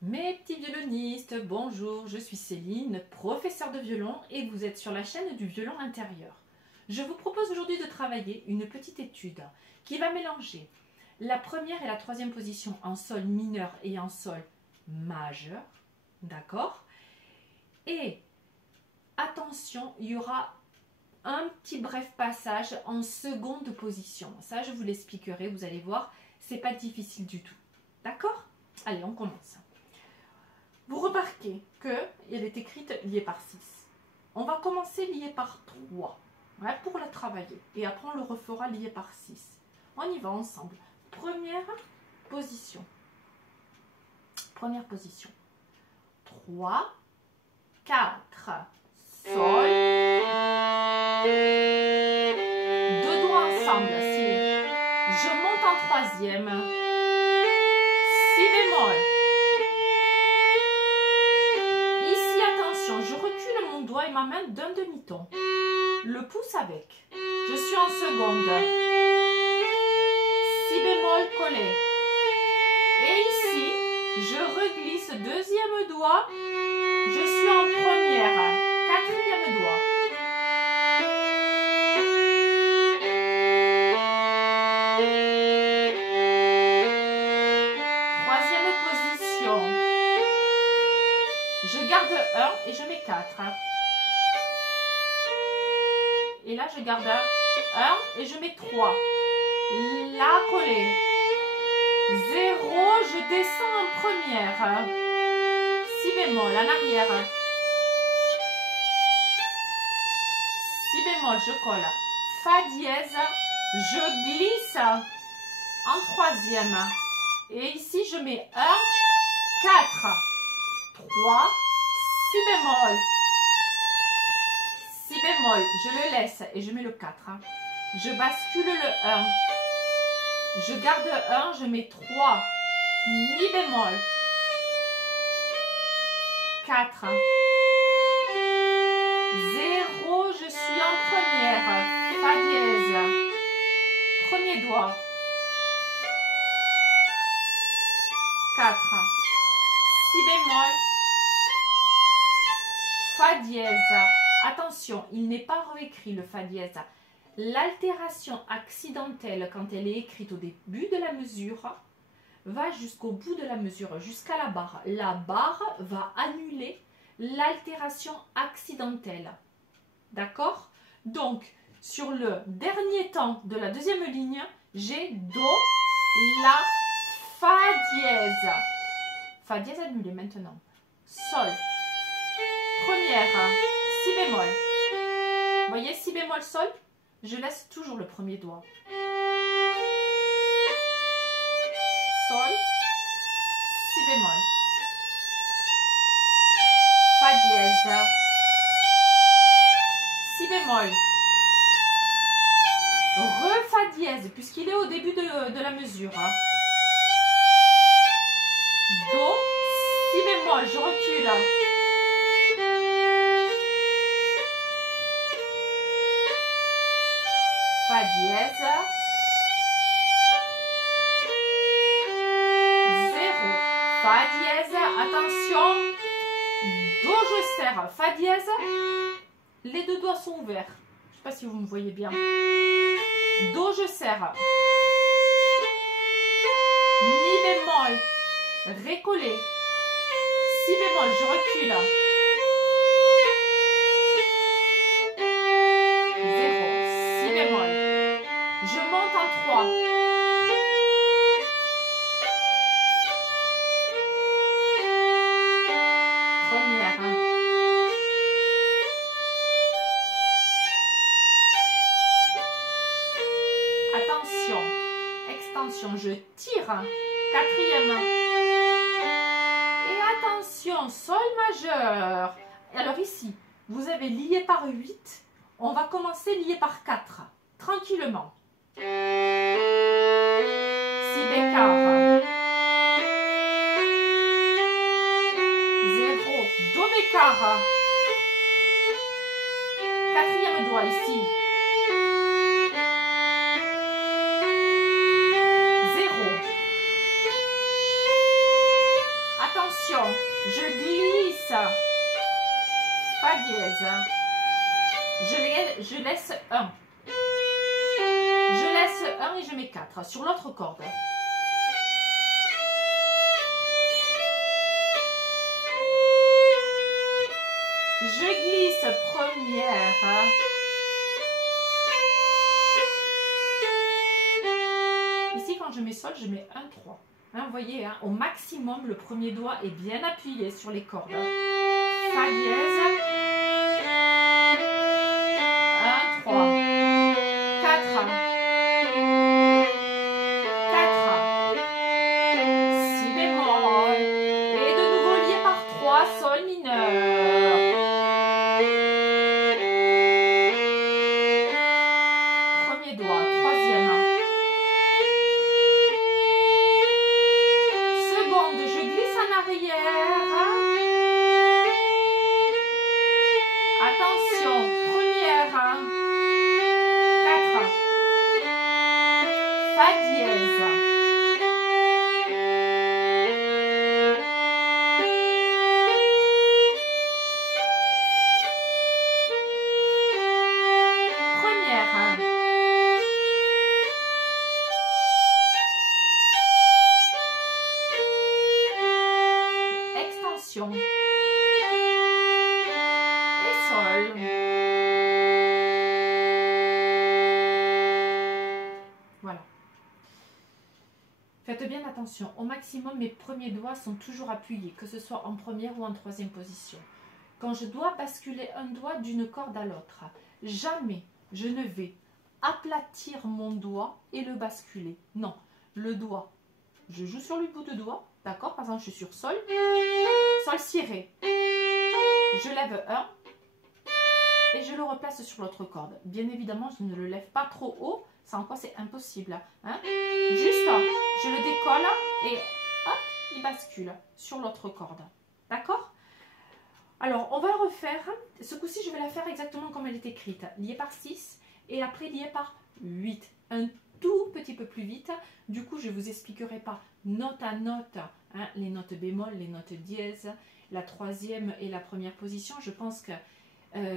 Mes petits violonistes, bonjour, je suis Céline, professeure de violon et vous êtes sur la chaîne du violon intérieur. Je vous propose aujourd'hui de travailler une petite étude qui va mélanger la première et la troisième position en sol mineur et en sol majeur, d'accord? Et attention, il y aura un petit bref passage en seconde position. Ça, je vous l'expliquerai, vous allez voir, c'est pas difficile du tout, d'accord? Allez, on commence. Vous remarquez qu'elle est écrite liée par 6. On va commencer liée par 3 pour la travailler. Et après, on le refera lié par 6. On y va ensemble. Première position. 3, 4, sol. 2 doigts ensemble. Je monte en troisième. Si bémol. Je recule mon doigt et ma main d'un demi-ton. Le pouce avec. Je suis en seconde. Si bémol collé. Et ici, je reglisse deuxième doigt. Je suis en première. Quatrième doigt. Troisième position. Je garde 1 et je mets 4. Et là, je garde 1 et je mets 3. Là, collé. 0, je descends en première. Si bémol, en arrière. Si bémol, je colle. Fa dièse, je glisse en troisième. Et ici, je mets 1, 4. 3, si bémol, je le laisse et je mets le 4. Je bascule le 1. Je garde 1, je mets 3, mi bémol, 4. 0, je suis en première, fa dièse, premier doigt, 4. Si bémol, fa dièse. Attention, il n'est pas réécrit le fa dièse. L'altération accidentelle, quand elle est écrite au début de la mesure, va jusqu'au bout de la mesure, jusqu'à la barre. La barre va annuler l'altération accidentelle. D'accord? Donc, sur le dernier temps de la deuxième ligne, j'ai Do, La, Fa dièse. Fa dièse annulé maintenant. Sol. Première. Si bémol. Vous voyez, si bémol, sol, je laisse toujours le premier doigt. Sol. Si bémol. Fa dièse. Si bémol. Re fa dièse, puisqu'il est au début de la mesure. Do, si bémol, je recule. Fa dièse. 0. Fa dièse. Attention. Do, je serre. Fa dièse. Les deux doigts sont ouverts. Je ne sais pas si vous me voyez bien. Do, je serre. Mi bémol. Ré collé. Si bémol, je recule. 0. Si bémol. Je monte en 3. Première. Attention. Extension. Je tire. Quatrième. Et attention, sol majeur. Alors ici, vous avez lié par 8. On va commencer lié par 4. Tranquillement. Si bécard. 0. Do bécard. Quatrième doigt ici. 0. Attention. je laisse 1. Je laisse 1 et je mets 4 sur l'autre corde. Je glisse première. Ici, quand je mets sol, je mais 1, 3. Hein, vous voyez, hein, au maximum, le premier doigt est bien appuyé sur les cordes. Fa dièse. 1, 3. 4. 4. Si bémol. Et de nouveau lié par 3, sol mineur. Premier doigt, troisième. Seconde, je glisse en arrière. Attention, première. 4. Fa dièse. Première. Extension. Et sol. Voilà. Faites bien attention. Au maximum, mes premiers doigts sont toujours appuyés, que ce soit en première ou en troisième position. Quand je dois basculer un doigt d'une corde à l'autre, jamais je ne vais aplatir mon doigt et le basculer. Non, le doigt, je joue sur le bout de doigt, d'accord? Par exemple, je suis sur sol, sol ciré. Je lève 1 et je le replace sur l'autre corde. Bien évidemment, je ne le lève pas trop haut, sans quoi c'est impossible. Hein? Juste, je le décolle et hop, il bascule sur l'autre corde. D'accord? Alors, on va le refaire. Ce coup-ci, je vais la faire exactement comme elle est écrite. Liée par 6 et après liée par 8. Un tout petit peu plus vite. Du coup, je ne vous expliquerai pas note à note, hein, les notes bémol, les notes dièse, la troisième et la première position. Je pense que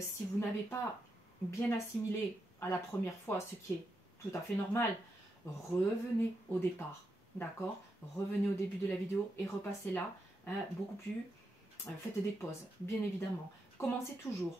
si vous n'avez pas bien assimilé à la première fois, ce qui est tout à fait normal, revenez au départ. D'accord? Revenez au début de la vidéo et repassez là, hein, beaucoup plus... Faites des pauses, bien évidemment. Commencez toujours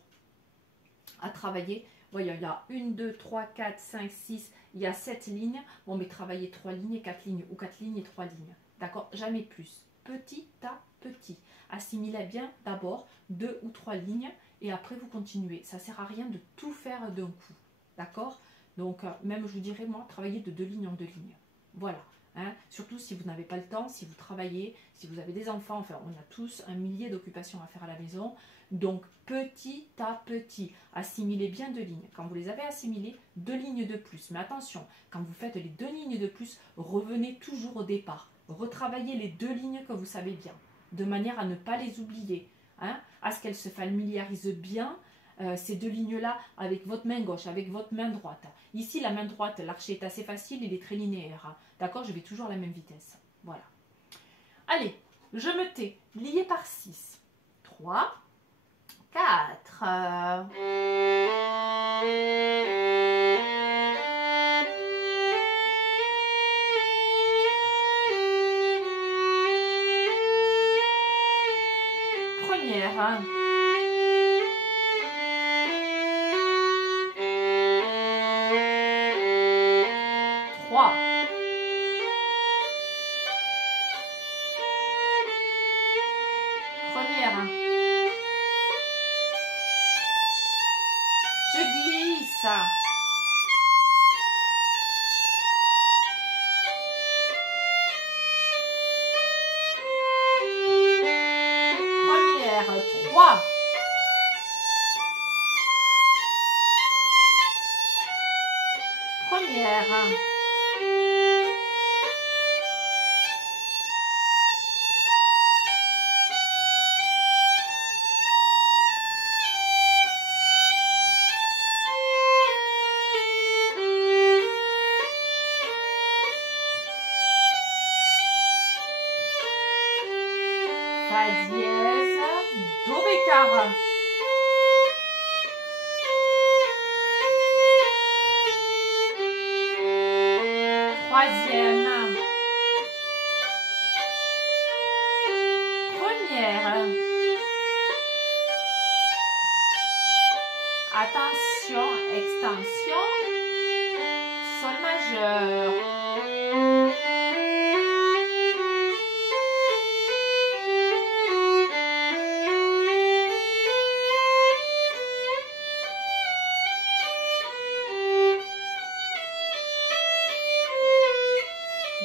à travailler. Voyez, il y a 1, 2, 3, 4, 5, 6, il y a 7 lignes. Bon, mais travaillez 3 lignes et 4 lignes, ou 4 lignes et 3 lignes. D'accord? Jamais plus. Petit à petit. Assimilez bien d'abord 2 ou 3 lignes et après vous continuez. Ça ne sert à rien de tout faire d'un coup. D'accord? Donc, même je vous dirais, moi, travaillez de 2 lignes en 2 lignes. Voilà. Hein, surtout si vous n'avez pas le temps, si vous travaillez, si vous avez des enfants, enfin on a tous un millier d'occupations à faire à la maison. Donc petit à petit, assimilez bien 2 lignes. Quand vous les avez assimilées, 2 lignes de plus. Mais attention, quand vous faites les 2 lignes de plus, revenez toujours au départ. Retravaillez les 2 lignes que vous savez bien, de manière à ne pas les oublier, hein, à ce qu'elles se familiarisent bien. Ces 2 lignes-là avec votre main gauche, avec votre main droite. Ici, la main droite, l'archet est assez facile, il est très linéaire. Hein. D'accord? Je vais toujours à la même vitesse. Voilà. Allez, je me tais. Lié par 6. 3, 4. Première. 3. Première. Je glisse. Première. 3. Première. Fa dièse, do bécart. troisième, première, attention, extension, sol majeur,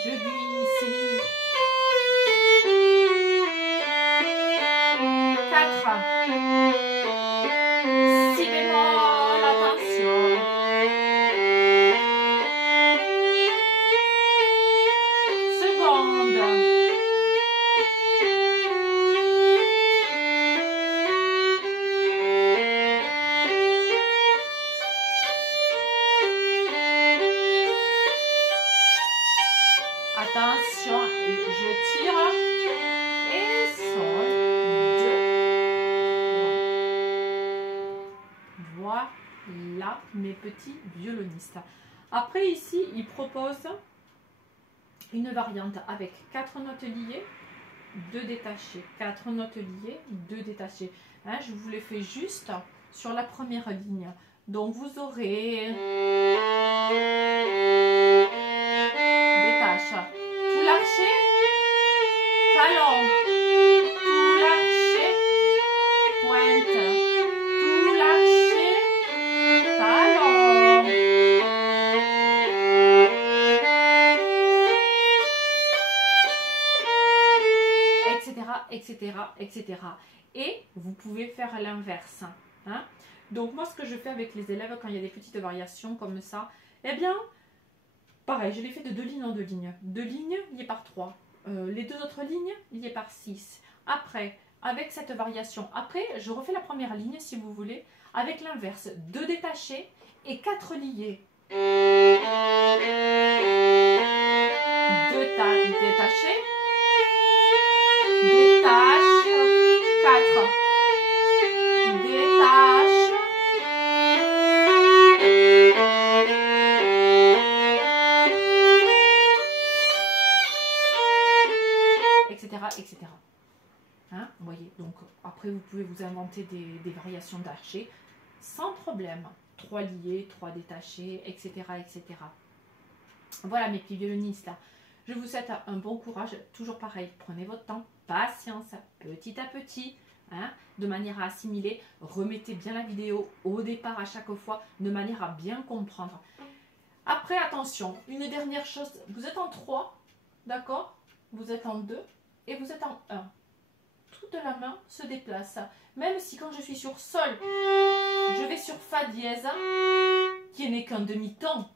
je glisse ici, 4, si bémol, attention, seconde, attention, je tire et sol, 2, voilà mes petits violonistes. Après ici, il propose une variante avec 4 notes liées, 2 détachées, 4 notes liées, 2 détachées. Hein, je vous les fais juste sur la première ligne. Donc vous aurez détache, tout lâcher, talon, tout lâcher, pointe, tout lâcher, talon, etc., etc. Et vous pouvez faire l'inverse. Hein? Donc moi, ce que je fais avec les élèves quand il y a des petites variations comme ça, eh bien, pareil, je les fais de 2 lignes en 2 lignes. 2 lignes liées par 3. Les 2 autres lignes liées par 6. Après, avec cette variation, après, je refais la première ligne, si vous voulez, avec l'inverse. 2 détachés et 4 liés. 2 détachés. Détache, 4, détache, etc., etc. Hein, vous voyez, donc après vous pouvez vous inventer des variations d'archer sans problème. 3 liés, 3 détachés, etc., etc. Voilà mes petits violonistes là. Je vous souhaite un bon courage, toujours pareil, prenez votre temps, patience, petit à petit, hein, de manière à assimiler. Remettez bien la vidéo au départ à chaque fois, de manière à bien comprendre. Après, attention, une dernière chose, vous êtes en 3, d'accord? Vous êtes en 2 et vous êtes en 1. Toute la main se déplace, même si quand je suis sur sol, je vais sur Fa dièse, qui n'est qu'un demi-ton.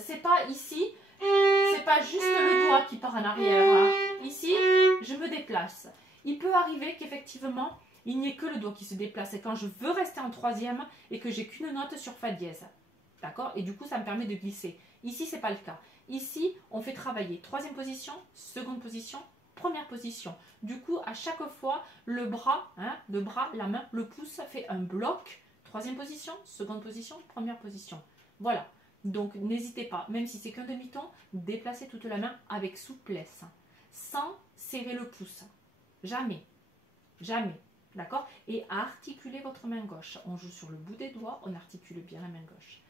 C'est pas ici, c'est pas juste le doigt qui part en arrière. Hein. Ici, je me déplace. Il peut arriver qu'effectivement, il n'y ait que le doigt qui se déplace. Et quand je veux rester en troisième et que j'ai qu'une note sur Fa dièse. D'accord? Et du coup, ça me permet de glisser. Ici, c'est pas le cas. Ici, on fait travailler troisième position, seconde position, première position. Du coup, à chaque fois, le bras, la main, le pouce fait un bloc. Troisième position, seconde position, première position. Voilà. Donc, n'hésitez pas, même si c'est qu'un demi-ton, déplacez toute la main avec souplesse, sans serrer le pouce. Jamais. Jamais. D'accord? Et articulez votre main gauche. On joue sur le bout des doigts, on articule bien la main gauche.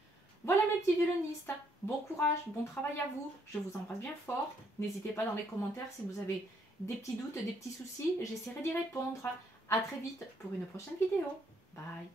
Voilà mes petits violonistes. Bon courage, bon travail à vous. Je vous embrasse bien fort. N'hésitez pas dans les commentaires si vous avez des petits doutes, des petits soucis. J'essaierai d'y répondre. À très vite pour une prochaine vidéo. Bye.